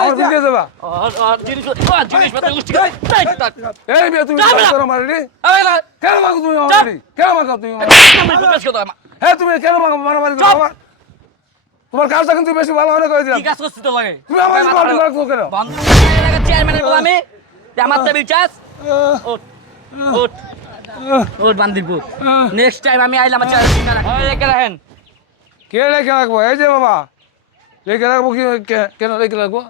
আমার বিল দিয়ে যাবা জিনিসপত্র এই মেয়ে তুমি করো মারি কেন মাগো তুমি মারি কেন মাগো তুমি হ্যাঁ তুমি কেন মারামারি করো আমার তোমার কাজটা কিন্তু বেশি ভালো মনে করে দিলাম কি কাজ করছিস তো লাগে তুমি আমার মারতে লাগছো কেন বন্ধ এলাকার চেয়ারম্যানের বল আমি আমার তো বিল চাস ওঠ ওঠ ওঠ বান্দিরপুর নেক্সট টাইম আমি আইলাম আমার চেয়ারম্যান রাখ ওই রেখে রাখেন কে রেখে রাখবো এই যে বাবা রেখে রাখবো কি কেন রেখে রাখবো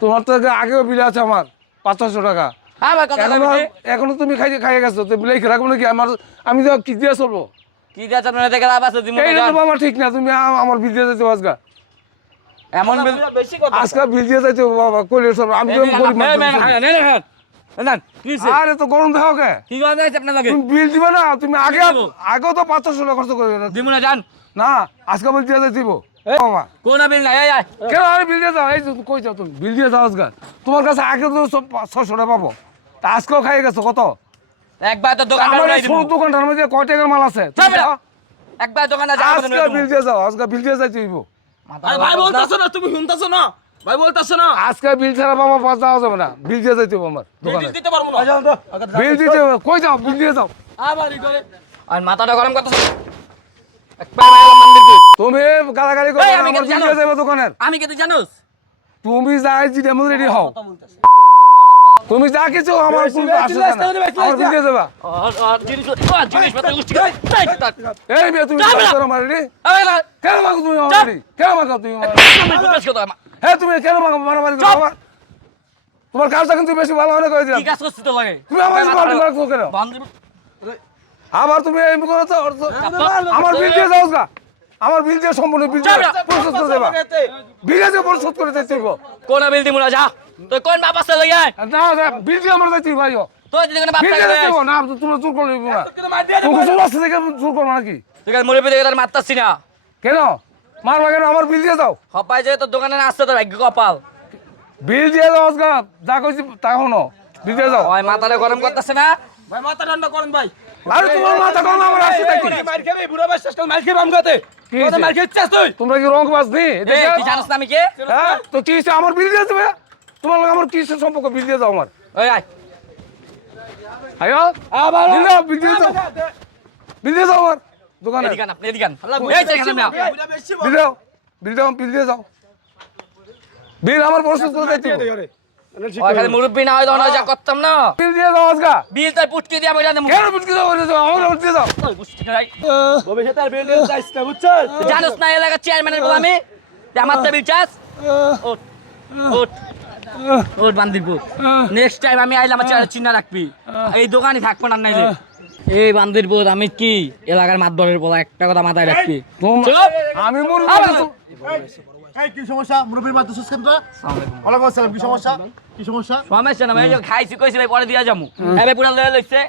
তোমার তো আগেও বিল আছে আমার 500 টাকা হ্যাঁ ভাই কথা এখনো তুমি খাইয়ে গেছো তো রেখে রাখবো নাকি আমি তো কি দিয়ে চলবো কি দিয়া চাপনা দেখে লাভ আছে তুমি এইটা তো আমার ঠিক না তুমি আমার বিল দিয়ে যেতে আজকা এমন বিল আজকা বিল দিয়ে যাইতে বাবা কইলে সব আমি তো গরিব মানুষ আরে তো গরম দেখাও কে কি কথা আছে আপনার লাগে তুমি বিল দিবে না তুমি আগেও তো 500 টাকা খরচ করে দিমু না জান না আজকে বিল দিয়ে দিব বাবা কোন বিল নাই এই কেন আরে বিল দিয়ে যাও এই যে কই যাও তুমি বিল দিয়ে যাও আজকা তোমার কাছে আগে তো 600 টাকা পাবো তা আজকেও খাইয়ে গেছো কত একবার তো দোকান আমার নাই এই ছোট দোকানটার মধ্যে কয় টাকার মাল আছে একবার দোকানে যা আজকে বিল দিয়ে যাও আজকে বিল দিয়ে যাইতে হইব আরে ভাই বলতাছো না তুমি শুনতাছো না ভাই বলতাছো না আজকে বিল ছাড়া বাবা পাস দেওয়া যাবে না বিল দিয়ে যাইতে হবে আমার দোকানে দিতে পারবো না বিল দিতে হবে কই যাও বিল দিয়ে যাও আমারই করে আর মাথাটা গরম করতেছ একবার আইলাম বান্দিরপুর তুমি গালাগালি করো আমি আমার কি বিল জানো? দিয়ে যাবে দোকানের আমি কি তুই জানোস তুমি যাই জি ডেমো রেডি হও তুমি যা কিছু আমার কোনো আসে না আমার বিল দিয়ে যাবা জিনিসপত্র এই মেয়ে তুমি করো মারি কেন মাগো তুমি মারি কেন মাগো তুমি হ্যাঁ তুমি কেন মারামারি করো আমার তোমার কাজটা কিন্তু বেশি ভালো মনে করে দিলাম কি কাজ করছিস তো লাগে তুমি আমার মারতে লাগছো কেন আবার তুমি এই করো তো আমার বিল দিয়ে যাও গা আমার বিল দিয়ে সম্পূর্ণ বিল দিয়ে পরিশোধ করে দেবা বিল দিয়ে পরিশোধ করে দিতে হইব কোন বিল দিমু না যা তুই কোন বাপ আছে লইয়া না না বিল দিয়ে আমার যাইতে ভাইও তুই যদি কোন বাপ বিল থাকে দিয়ে দেবো না তুমি জোর করে নিবো না তুমি জোর আছে দেখে জোর করবো নাকি তুই কাল মুরব্বি দেখে তার মারতাছি না কেন মারবা কেন আমার বিল দিয়ে দাও হপাই যে তোর দোকানে আসছে তোর ভাগ্য কপাল বিল দিয়ে দাও আজকা যা কইছি তা হনো বিল দিয়ে দাও ওই মাথাটা গরম করতেছে না ভাই মাথা ঠান্ডা করেন ভাই আরে তোমার মাথা কোন আমার আসছে নাকি মার খাবে বুড়া বাস শেষ মার খাবে আমগাতে কি তোর মার খেয়ে চাস তুই তোমরা কি রং বাজ নি এই তুই জানিস না আমি কে হ্যাঁ তো কি হইছে আমার বিল দিয়ে দেবে তোমার লগে আমার কিসের সম্পর্ক বিল দিয়ে দাও আমার ওই আয় আয়ো আবার বিল দাও বিল দিয়ে দাও বিল দিয়ে দাও আমার দোকানে এদিকে আন আপনি এদিকে আন এই যে এখানে না বুড়া বেশি বিল দাও বিল দাও বিল দিয়ে যাও বিল আমার পরিশোধ করে দিতে হবে ওই খালি মুরব্বি না হয় তখন যা করতাম না বিল দিয়ে দাও আজকা বিল তাই পুটকি দিয়া বইলা দেবো কেন বুঝকে দাও বলে দাও আমার বিল দিয়ে দাও ওই বুঝছি না ভাই ভবিষ্যতে আর বিল্ডিং চাইছ না বুঝছস জানোস না এলাকার চেয়ারম্যানের বল আমি আমার তো বিল চাস ওঠ ওঠ ওঠ বান্দিরপুর নেক্সট টাইম আমি আইলাম আমার চেয়ার চিহ্ন রাখবি এই দোকানে থাকবো না নাইলে এই বান্দিরপুর আমি কি এলাকার মাতবরের বলা একটা কথা মাথায় রাখবি আমি মরু এই কি সমস্যা মুরব্বির মাঝে সুস্কেন তো ওয়ালাইকুম আসসালাম কি সমস্যা কি সমস্যা সমস্যা না ভাই খাইছি কইছি ভাই পরে দিয়া যামু এবে পুরা লয়ে লইছে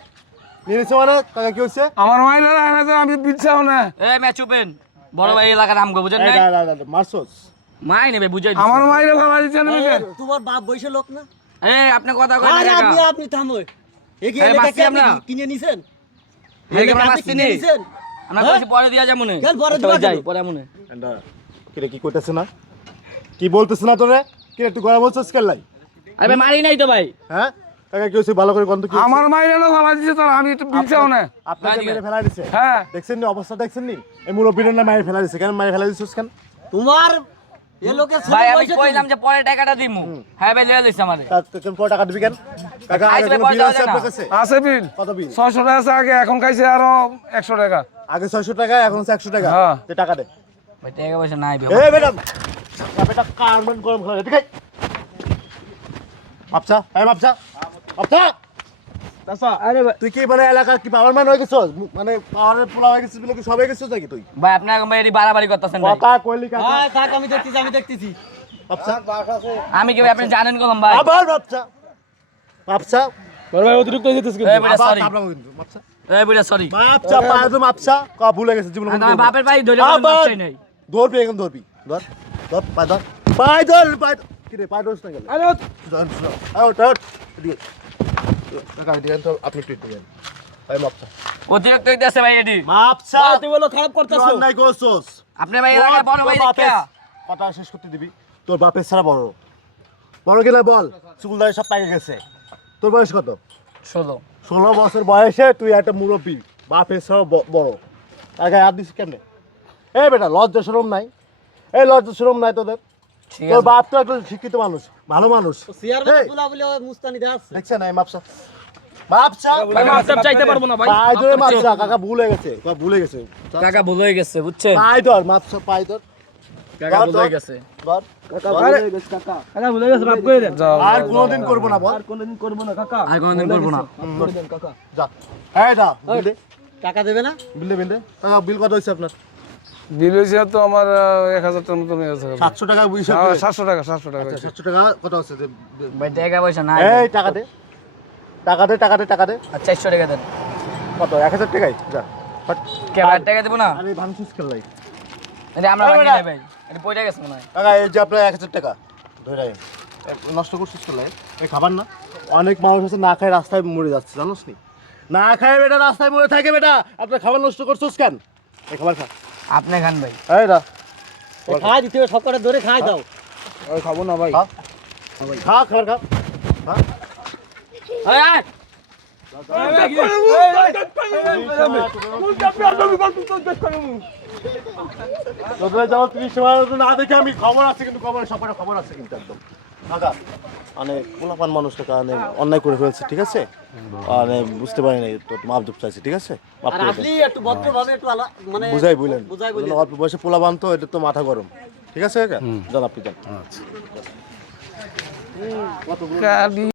নিয়ে নিছে মানে টাকা কি হইছে আমার মাইনা না তো আমি বিল চাও না এ মেচুপেন বড় ভাই এলাকার আমগো বুঝেন নাই মারছস মাই নেবে বুঝাই আমার মাইনা ভালো দিতে না তোমার বাপ বয়সের লোক না এ আপনি কথা কই আরে না আপনি আপনি থামো একে এই এলাকা মাসি আমরা। কিনে নিছেন এই এলাকা মাছ আপনি কিনে চিনি নিছেন আমরা কইছি পরে দিয়া যামু নে কেন পরে দিবা যাই কেন? পরে আমু নে এন্ডা কিরে কি কইতাছ না কি বলতেছ না তোরে কি তুই গড়া বলছস কেলাই আরে ভাই মারি নাই তো ভাই হ্যাঁ টাকা কি হইছে ভালো করে কোন তো কি আমার মাইনা না ভালো দিতে তো আমি একটু বিল চাও না আপনাকে মেরে ফেলা দিছে হ্যাঁ দেখছেন নি অবস্থা দেখছেন নি এই মুরব্বির না মাইরে ফেলা দিছে কেন মাইরে ফেলা দিছস কেন তোমার এ লোকের ছেলে ভাই আমি বয়সে কইলাম যে পরে টাকাটা দিমু হ্যাঁ ভাই লয়ে লইছে আমারে কেন পর টাকা দিবি কেন টাকা আর আইসবে কোনো পরে বিল দেওয়া আছে যায় না। আপনার কাছে আছে বিল কত বিল 600 টাকা আছে আগে এখন খাইছে আরো 100 টাকা আগে 600 টাকা এখন 100 টাকা হ্যাঁ। তে টাকা দে ভাই টাকা পয়সা নাই ভাই এই ম্যাডাম বেটা কারমান গরম খাওয়া ঠিক আছে মাপসা এই মাপসা মাপসা দাসা আরে তুই কি মানে এলাকার কি পাওয়ার ম্যান হয়ে গেছস মানে পাওয়ারের পোলা হয়ে গেছিস বলে কি সব হয়ে গেছস নাকি তুই ভাই আপনি এখন ভাই এটি বাড়াবাড়ি করতেছেন ভাই কথা কইলি কাকা হ্যাঁ থাক আমি দেখতেছি মাপসা আমি কি ভাই আপনি জানেন কলম ভাই আবার মাপসা মাপসা বড় ভাই অতিরিক্ত হইতেছিস এই বুড়া আবার সরি তাবলা কিন্তু মাপসা এই বুড়া সরি মাপসা পায়দো মাপসা কা ভুলে গেছিস জীবনে আমার বাপের ভাই ধরে কোনো আবার মাপছাই নাই ধরবি এখন ধরবি ধর ধর পায় ধর পায় ধর পায় কি রে পায় ধরছ না গেল আরে আউট আউট দিয়ে টাকা দিয়ে তো আপনি টুইট দিবেন এই মাপসা অতিরিক্ত হইতাছে ভাই এটি মাপসা তুই বলো খারাপ করতেছো অন্যায় করছস আপনি ভাই এলাকায় বড় ভাই দেখা কথা শেষ করতে দিবি তোর বাপের ছাড়া বড় বড় কিনা বল, চুল দাড়ি সব পাকে গেছে। তোর বয়স কত? 16 16 বছর বয়সে তুই একটা মুরব্বী, বাপের সব বড়, তার গায়ে হাত দিস কেমনে? এই বেটা লজ্জা শরম নাই? এই লজ্জা শরম নাই তোদের? ঠিক তোর আছে বাপ তো একটা শিক্ষিত মানুষ, ভালো মানুষ। চেয়ারম্যান এই, বলা বলে মুস্তানি দেখাচ্ছে। দেখছেন এই মাপসা মাপসা ভাই মাপটাপ চাইতে পারবো না ভাই। পায়ে ধরে মাপসা, কাকা ভুলে গেছে, ভুলে গেছে। কাকা ভুল হয়ে গেছে বুঝছেন পায়ে ধর মাপসা, পায়ে ধর। কাকা ভুল হয়ে গেছে ধর। কাকা ভুলে গেছে মাফ করে দেন। যাও আর কোনোদিন করবো না বল। কোনদিন করবো না কাকা। আর কোনোদিন করবো না করে দেন কাকা। যা এই যা বিল দে, টাকা দেবে না? বিল দে, বিল দে। কাকা বিল কত হয়েছে আপনার? বিল হয়েছে তো আমার 1000 টাকার মতন হয়েছে 700 টাকা হিসাব হ্যাঁ, করে। 700 টাকা 700 টাকা হয়েছে। 700 টাকা কত আছে? ভাই টাকা পয়সা নাই এই টাকা দে, টাকা দে, টাকা দে, টাকা দে। আর 400 টাকা দেন কত? 1000 টাকাই যা। বাট কে ভাই টাকা দেবো না আরে ভাঙছিস খেলাই। এটা আমরা এই ভাঙি বেটা। নাই ভাই এটা পয়সা গেছে মনে হয় কাকা এই যে আপনার 1000 টাকা ধরে আয়। নষ্ট করছিস খেলাই, এই খাবার না? অনেক মানুষ আছে না খায় রাস্তায় মরে যাচ্ছে, জানোস নি? না খায় বেটা রাস্তায় মরে থাকে বেটা, আপনার খাবার নষ্ট করছিস কেন? এই খাবার খা। আপনি খান ভাই এই দা খাই দিতে হবে, সব কটা ধরে খাই দাও। খাবো না ভাই। খা, খা খাবার খা। খা। আয় আয় তোদের যাও 30 সময় না দেখে আমি খবর আছে, কিন্তু খবর সবার খবর আছে কিন্তু একদম। কাকা মানে পোলাপান মানুষ টাকা অন্যায় করে ফেলছে, ঠিক আছে? মানে বুঝতে পারি নাই, তো মাপ দুপ চাইছি, ঠিক আছে? মাপ আর করে আপনি একটু ভদ্রভাবে একটু মানে বুঝাই বললেন, বুঝাই বললেন। অল্প বয়সে পোলাপান তো, এটা তো মাথা গরম, ঠিক আছে কাকা? যান আপনি যান। কালি